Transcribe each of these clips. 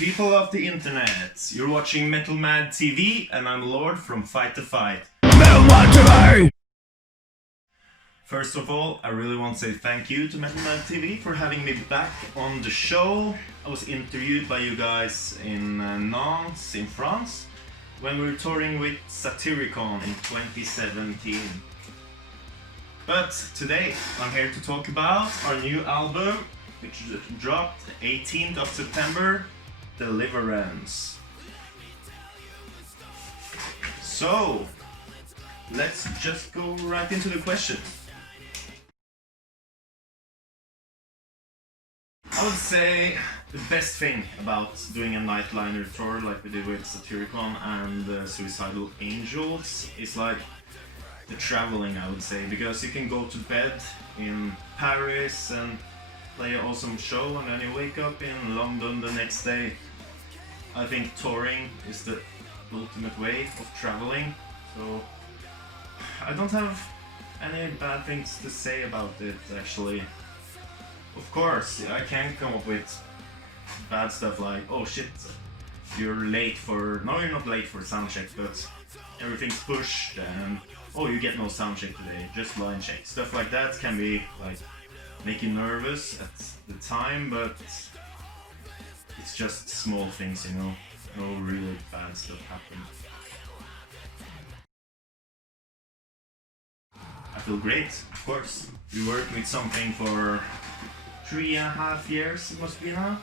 People of the internet, you're watching Metal Mad TV and I'm Lord from Fight to Fight. Metal Mad TV! First of all, I really want to say thank you to Metal Mad TV for having me back on the show. I was interviewed by you guys in Nantes in France when we were touring with Satyricon in 2017. But today I'm here to talk about our new album, which dropped 18th of September, Deliverance. So, let's just go right into the questions. I would say the best thing about doing a nightliner tour like we did with Satyricon and Suicidal Angels is like the traveling, I would say, because you can go to bed in Paris and play an awesome show and then you wake up in London the next day. I think touring is the ultimate way of traveling, so I don't have any bad things to say about it actually. Of course, I can come up with bad stuff like, oh shit, you're late for... No, you're not late for soundcheck, but everything's pushed and oh, you get no soundcheck today, just line check. Stuff like that can be like make you nervous at the time, but it's just small things, you know. No really bad stuff happens. I feel great, of course. We worked with something for 3.5 years, it must be now.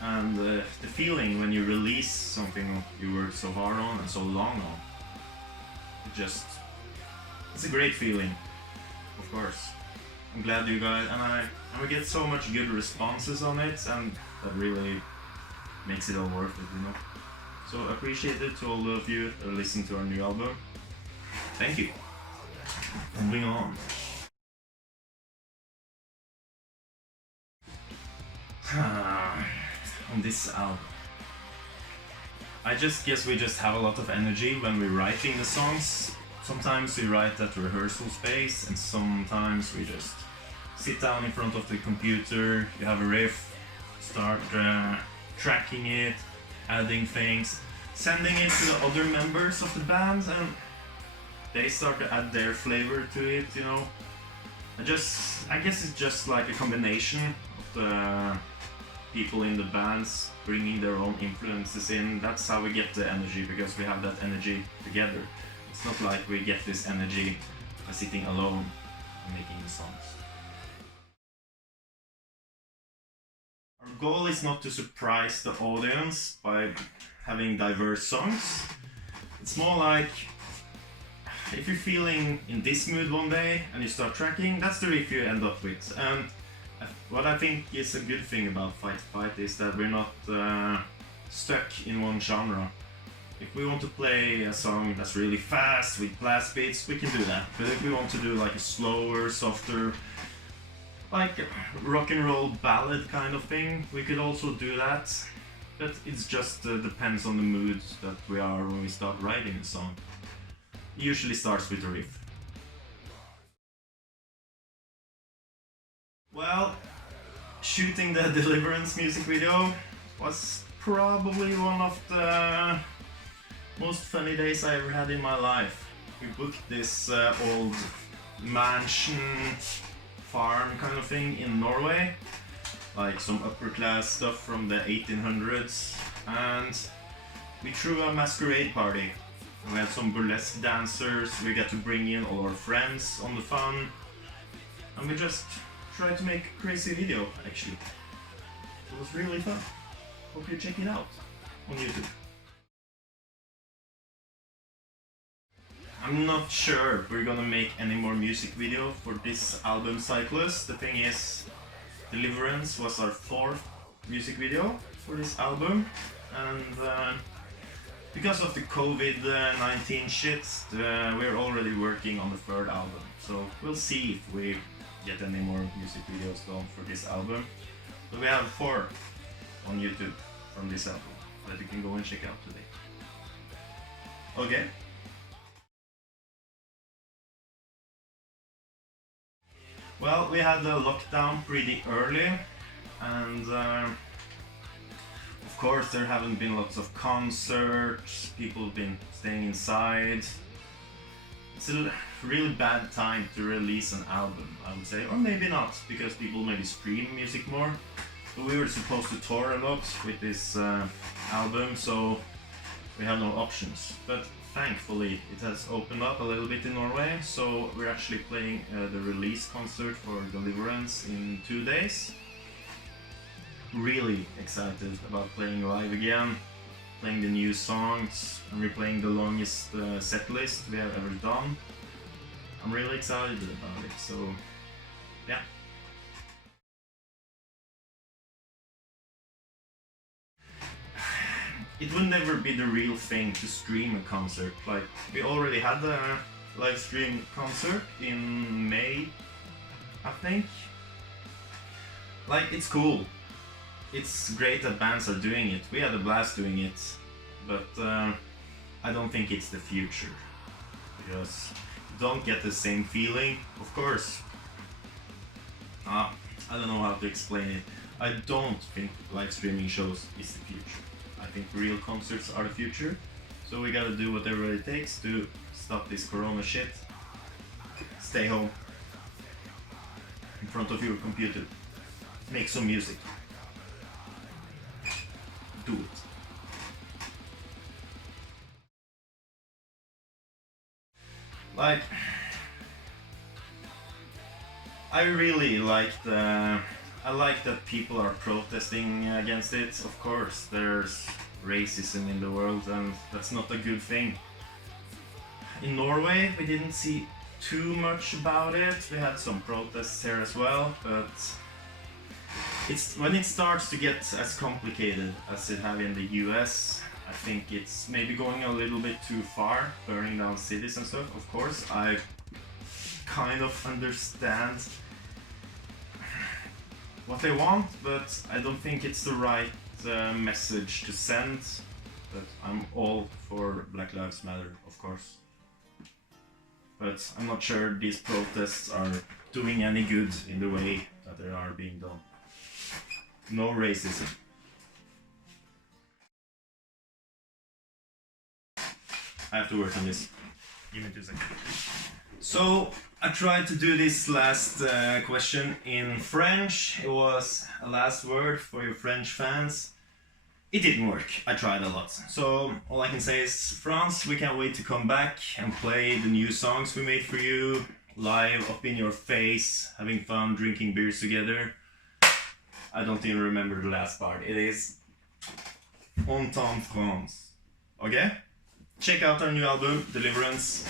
And the feeling when you release something you worked so hard on and so long on, it's a great feeling, of course. I'm glad you guys, and we get so much good responses on it, and that really makes it all worth it, you know. So I appreciate it to all of you that are listening to our new album. Thank you. Moving on. On this album, I just guess we just have a lot of energy when we're writing the songs. Sometimes we write at rehearsal space and sometimes we just sit down in front of the computer, you have a riff, start tracking it, adding things, sending it to the other members of the band and they start to add their flavor to it, you know. I guess it's just like a combination of the people in the bands bringing their own influences in. That's how we get the energy, because we have that energy together. It's not like we get this energy by sitting alone and making the songs. Our goal is not to surprise the audience by having diverse songs. It's more like if you're feeling in this mood one day and you start tracking, that's the riff you end up with. And what I think is a good thing about Fight to Fight is that we're not stuck in one genre. If we want to play a song that's really fast with blast beats, we can do that. But if we want to do like a slower, softer, like rock and roll ballad kind of thing, we could also do that. But it just depends on the mood that we are when we start writing a song. It usually starts with a riff. Well, shooting the Deliverance music video was probably one of the most funny days I ever had in my life. We booked this old mansion farm kind of thing in Norway, like some upper class stuff from the 1800s, and we threw a masquerade party. We had some burlesque dancers, we got to bring in all our friends on the fun, and we just tried to make a crazy video actually. It was really fun. Hope you check it out on YouTube. I'm not sure if we're gonna make any more music video for this album cyclus. The thing is, Deliverance was our 4th music video for this album, and because of the COVID-19 shit, we're already working on the 3rd album. So we'll see if we get any more music videos done for this album. But we have 4 on YouTube from this album that you can go and check out today. Okay. Well, we had the lockdown pretty early, and of course, there haven't been lots of concerts, people have been staying inside. It's a really bad time to release an album, I would say, or maybe not, because people maybe stream music more. But we were supposed to tour a lot with this album, so we have no options. But thankfully, it has opened up a little bit in Norway, so we're actually playing the release concert for Deliverance in 2 days. Really excited about playing live again, playing the new songs, and we're playing the longest set list we have ever done. I'm really excited about it, so yeah. It would never be the real thing to stream a concert. Like, we already had a live stream concert in May, I think. Like, it's cool. It's great that bands are doing it. We had a blast doing it, but I don't think it's the future, because you don't get the same feeling. Of course, I don't know how to explain it. I don't think live streaming shows is the future. I think real concerts are the future, so we gotta do whatever it takes to stop this corona shit. Stay home, in front of your computer, make some music. Do it. Like, I really like I like that people are protesting against it. Of course, there's racism in the world, and that's not a good thing. In Norway, we didn't see too much about it. We had some protests here as well, but it's when it starts to get as complicated as it have in the US, I think it's maybe going a little bit too far, burning down cities and stuff. Of course, I kind of understand what they want, but I don't think it's the right message to send. But I'm all for Black Lives Matter, of course. But I'm not sure these protests are doing any good in the way that they are being done. No racism. I have to work on this. Give me 2 seconds. So, I tried to do this last question in French. It was a last word for your French fans. It didn't work. I tried a lot. So, all I can say is, France, we can't wait to come back and play the new songs we made for you, live, up in your face, having fun, drinking beers together. I don't even remember the last part. It is On t'en France. Okay? Check out our new album, Deliverance.